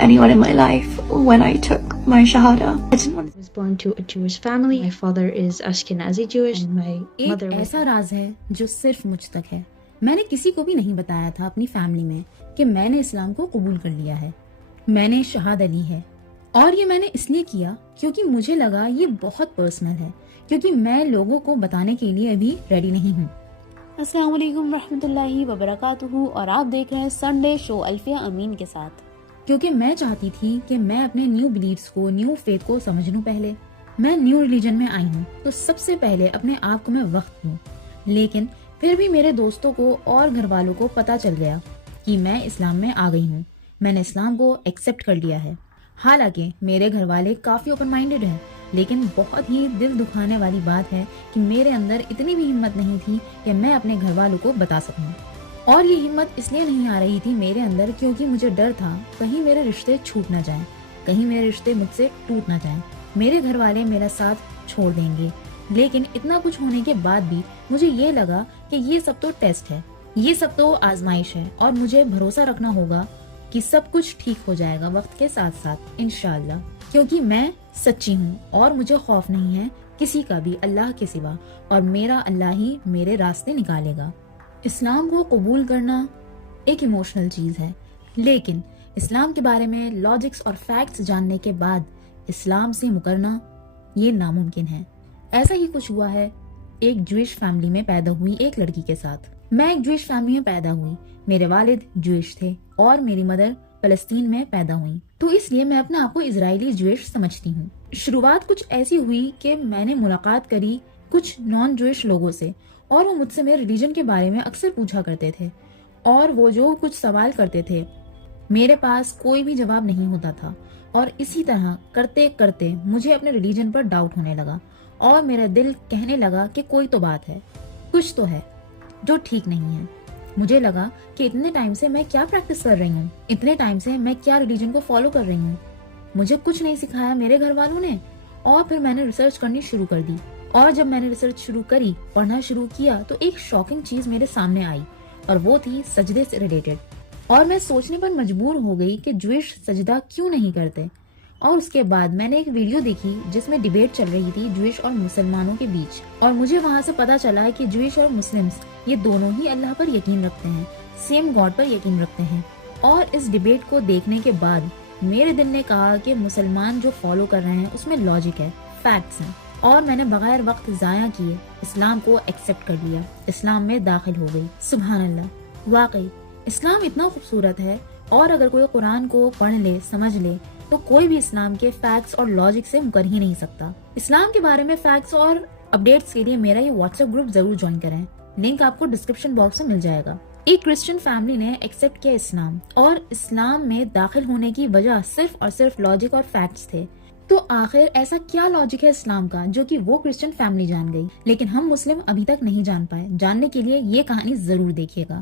anyone in my life when I took my Shahada. I didn't want I was born to a Jewish family. My father is Ashkenazi Jewish and my ایک mother was ایسا راز ہے جو صرف مجھ تک ہے. میں نے کسی کو بھی نہیں بتایا تھا اپنی فیملی میں کہ میں نے اسلام کو قبول کر لیا ہے. میں نے شہادہ لی ہے اور یہ میں نے اس لیے کیا کیونکہ مجھے لگا یہ بہت پرسنل ہے, کیونکہ میں لوگوں کو بتانے کے لیے ابھی ریڈی نہیں ہوں. السلام علیکم ورحمۃ اللہ وبرکاتہ, اور آپ دیکھ رہے ہیں سنڈے شو الفیہ امین کے ساتھ. کیونکہ میں چاہتی تھی کہ میں اپنے نیو بلیفز کو, نیو فیتھ کو سمجھ لوں. پہلے میں نیو ریلیجن میں آئی ہوں تو سب سے پہلے اپنے آپ کو میں وقت دوں. لیکن پھر بھی میرے دوستوں کو اور گھر والوں کو پتہ چل گیا کہ میں اسلام میں آ گئی ہوں. میں نے اسلام کو ایکسیپٹ کر لیا ہے. حالانکہ میرے گھر والے کافی اوپن مائنڈیڈ ہیں, لیکن بہت ہی دل دکھانے والی بات ہے کہ میرے اندر اتنی بھی ہمت نہیں تھی کہ میں اپنے گھر والوں کو بتا سکوں. اور یہ ہمت اس لیے نہیں آ رہی تھی میرے اندر کیونکہ مجھے ڈر تھا کہیں میرے رشتے چھوٹ نہ جائیں, کہیں میرے رشتے مجھ سے ٹوٹ نہ جائیں, میرے گھر والے میرا ساتھ چھوڑ دیں گے. لیکن اتنا کچھ ہونے کے بعد بھی مجھے یہ لگا کہ یہ سب تو ٹیسٹ ہے, یہ سب تو آزمائش ہے, اور مجھے بھروسہ رکھنا ہوگا کہ سب کچھ ٹھیک ہو جائے گا وقت کے ساتھ ساتھ انشاءاللہ, کیونکہ میں سچی ہوں اور مجھے خوف نہیں ہے کسی کا بھی اللہ کے سوا, اور میرا اللہ ہی میرے راستے نکالے گا. اسلام کو قبول کرنا ایک ایموشنل چیز ہے, لیکن اسلام کے بارے میں لاجکس اور فیکٹس جاننے کے بعد اسلام سے مکرنا یہ ناممکن ہے. ایسا ہی کچھ ہوا ہے ایک جوئش فیملی میں پیدا ہوئی ایک لڑکی کے ساتھ. میں ایک جوئش فیملی میں پیدا ہوئی, میرے والد جوئش تھے اور میری مدر فلسطین میں پیدا ہوئی, تو اس لیے میں اپنے آپ کو اسرائیلی جوئش سمجھتی ہوں. شروعات کچھ ایسی ہوئی کہ میں نے ملاقات کری کچھ نان جوئش لوگوں سے, اور وہ مجھ سے میرے ریلیجن کے بارے میں اکثر پوچھا کرتے تھے, اور وہ جو کچھ سوال کرتے تھے میرے پاس کوئی بھی جواب نہیں ہوتا تھا. اور اسی طرح کرتے کرتے مجھے اپنے ریلیجن پر ڈاؤٹ ہونے لگا, اور میرا دل کہنے لگا کہ کوئی تو بات ہے, کچھ تو ہے جو ٹھیک نہیں ہے. مجھے لگا کہ اتنے ٹائم سے میں کیا پریکٹس کر رہی ہوں, اتنے ٹائم سے میں کیا ریلیجن کو فالو کر رہی ہوں, مجھے کچھ نہیں سکھایا میرے گھر والوں نے. اور پھر میں نے ریسرچ کرنی شروع کر دی, اور جب میں نے ریسرچ شروع کری, پڑھنا شروع کیا, تو ایک شاکنگ چیز میرے سامنے آئی, اور وہ تھی سجدے سے ریلیٹڈ. اور میں سوچنے پر مجبور ہو گئی کہ جوئش سجدہ کیوں نہیں کرتے. اور اس کے بعد میں نے ایک ویڈیو دیکھی جس میں ڈیبیٹ چل رہی تھی جوئش اور مسلمانوں کے بیچ, اور مجھے وہاں سے پتا چلا کہ جوئش اور مسلمز یہ دونوں ہی اللہ پر یقین رکھتے ہیں, سیم گاڈ پر یقین رکھتے ہیں. اور اس ڈیبیٹ کو دیکھنے کے بعد میرے دل نے کہا کہ مسلمان جو فالو کر رہے ہیں اس میں لاجک ہے, فیکٹس ہیں. اور میں نے بغیر وقت ضائع کیے اسلام کو ایکسیپٹ کر لیا, اسلام میں داخل ہو گئی. سبحان اللہ, واقعی اسلام اتنا خوبصورت ہے, اور اگر کوئی قرآن کو پڑھ لے, سمجھ لے, تو کوئی بھی اسلام کے فیکٹس اور لاجک سے مکر ہی نہیں سکتا. اسلام کے بارے میں فیکٹس اور اپڈیٹس کے لیے میرا یہ واٹس ایپ گروپ ضرور جوائن کریں, لنک آپ کو ڈسکرپشن باکس میں مل جائے گا. ایک کرسچن فیملی نے ایکسیپٹ کیا اسلام, اور اسلام میں داخل ہونے کی وجہ صرف اور صرف لاجک اور فیکٹس تھے. تو آخر ایسا کیا لاجک ہے اسلام کا جو کہ وہ کرسچن فیملی جان گئی, لیکن ہم مسلم ابھی تک نہیں جان پائے. جاننے کے لیے یہ کہانی ضرور دیکھیے گا.